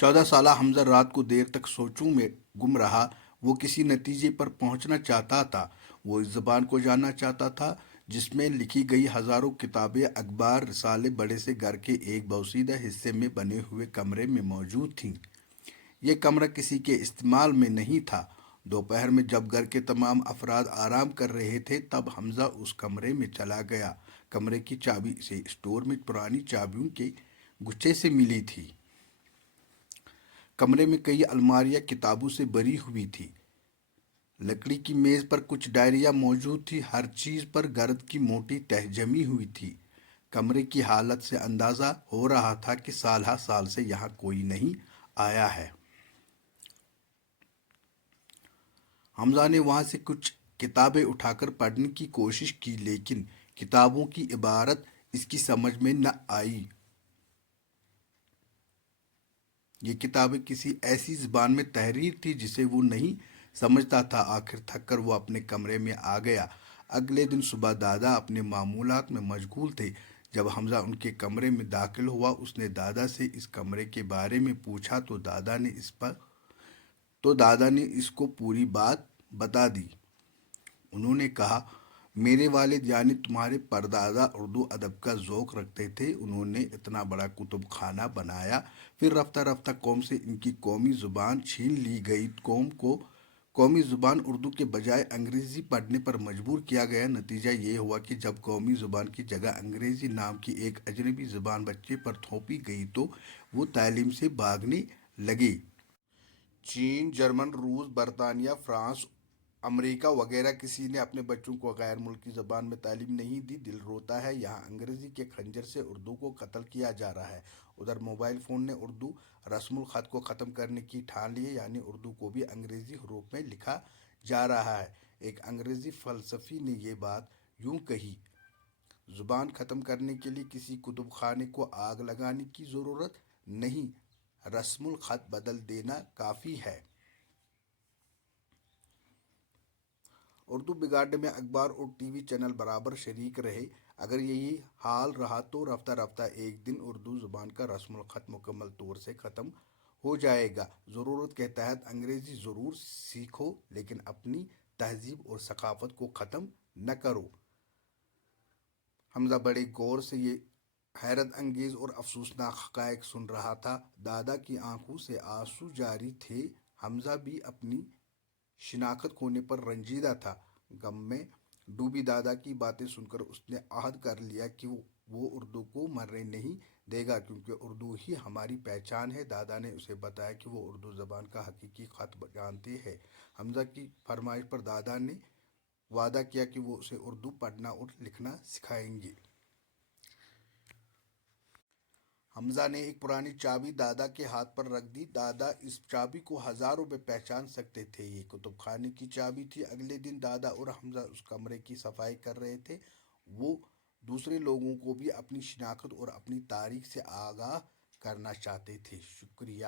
14 سالہ حمزہ رات کو دیر تک سوچوں میں گم رہا۔ وہ کسی نتیجے پر پہنچنا چاہتا تھا۔ وہ اس زبان کو جاننا چاہتا تھا جس میں لکھی گئی ہزاروں کتابیں، اخبار، رسالے بڑے سے گھر کے ایک بوسیدہ حصے میں بنے ہوئے کمرے میں موجود تھیں۔ یہ کمرہ کسی کے استعمال میں نہیں تھا۔ دوپہر میں جب گھر کے تمام افراد آرام کر رہے تھے تب حمزہ اس کمرے میں چلا گیا۔ کمرے کی چابی اسے اسٹور میں پرانی چابیوں کے گچھے سے ملی تھی۔ کمرے میں کئی الماریاں کتابوں سے بھری ہوئی تھی۔ لکڑی کی میز پر کچھ ڈائریاں موجود تھی۔ ہر چیز پر گرد کی موٹی تہ جمی ہوئی تھی۔ کمرے کی حالت سے اندازہ ہو رہا تھا کہ سالہ سال سے یہاں کوئی نہیں آیا ہے۔ حمزہ نے وہاں سے کچھ کتابیں اٹھا کر پڑھنے کی کوشش کی لیکن کتابوں کی عبارت اس کی سمجھ میں نہ آئی۔ یہ کتابیں کسی ایسی زبان میں تحریر تھی جسے وہ نہیں سمجھتا تھا۔ آخر تھک کر وہ اپنے کمرے میں آ گیا۔ اگلے دن صبح دادا اپنے معمولات میں مشغول تھے۔ جب حمزہ ان کے کمرے میں داخل ہوا اس نے دادا سے اس کمرے کے بارے میں پوچھا تو دادا نے اس کو پوری بات بتا دی۔ انہوں نے کہا، میرے والد یعنی تمہارے پردادا اردو ادب کا ذوق رکھتے تھے۔ انہوں نے اتنا بڑا کتب خانہ بنایا، پھر رفتہ رفتہ قوم سے ان کی قومی زبان چھین لی گئی۔ قوم کو قومی زبان اردو کے بجائے انگریزی پڑھنے پر مجبور کیا گیا۔ نتیجہ یہ ہوا کہ جب قومی زبان کی جگہ انگریزی نام کی ایک اجنبی زبان بچے پر تھوپی گئی تو وہ تعلیم سے بھاگنے لگے۔ چین، جرمن، روس، برطانیہ، فرانس، امریکہ وغیرہ کسی نے اپنے بچوں کو غیر ملکی زبان میں تعلیم نہیں دی۔ دل روتا ہے، یہاں انگریزی کے خنجر سے اردو کو قتل کیا جا رہا ہے۔ ادھر موبائل فون نے اردو رسم الخط کو ختم کرنے کی ٹھان لی ہے، یعنی اردو کو بھی انگریزی حروف میں لکھا جا رہا ہے۔ ایک انگریزی فلسفی نے یہ بات یوں کہی، زبان ختم کرنے کے لیے کسی کتب خانے کو آگ لگانے کی ضرورت نہیں، رسم الخط بدل دینا کافی ہے۔ اردو بگاڑنے میں اخبار اور ٹی وی چینل برابر شریک رہے۔ اگر یہی حال رہا تو رفتہ رفتہ ایک دن اردو زبان کا رسم الخط مکمل طور سے ختم ہو جائے گا۔ ضرورت کے تحت انگریزی ضرور سیکھو لیکن اپنی تہذیب اور ثقافت کو ختم نہ کرو۔ حمزہ بڑے غور سے یہ حیرت انگیز اور افسوسناک حقائق سن رہا تھا۔ دادا کی آنکھوں سے آنسو جاری تھے۔ حمزہ بھی اپنی شناخت کھونے پر رنجیدہ تھا۔ غم میں ڈوبی دادا کی باتیں سن کر اس نے عہد کر لیا کہ وہ اردو کو مرنے نہیں دے گا کیونکہ اردو ہی ہماری پہچان ہے۔ دادا نے اسے بتایا کہ وہ اردو زبان کا حقیقی خط جانتے ہیں۔ حمزہ کی فرمائش پر دادا نے وعدہ کیا کہ وہ اسے اردو پڑھنا اور لکھنا سکھائیں گے۔ حمزہ نے ایک پرانی چابی دادا کے ہاتھ پر رکھ دی۔ دادا اس چابی کو ہزاروں میں پہچان سکتے تھے۔ یہ کتب خانے کی چابی تھی۔ اگلے دن دادا اور حمزہ اس کمرے کی صفائی کر رہے تھے۔ وہ دوسرے لوگوں کو بھی اپنی شناخت اور اپنی تاریخ سے آگاہ کرنا چاہتے تھے۔ شکریہ۔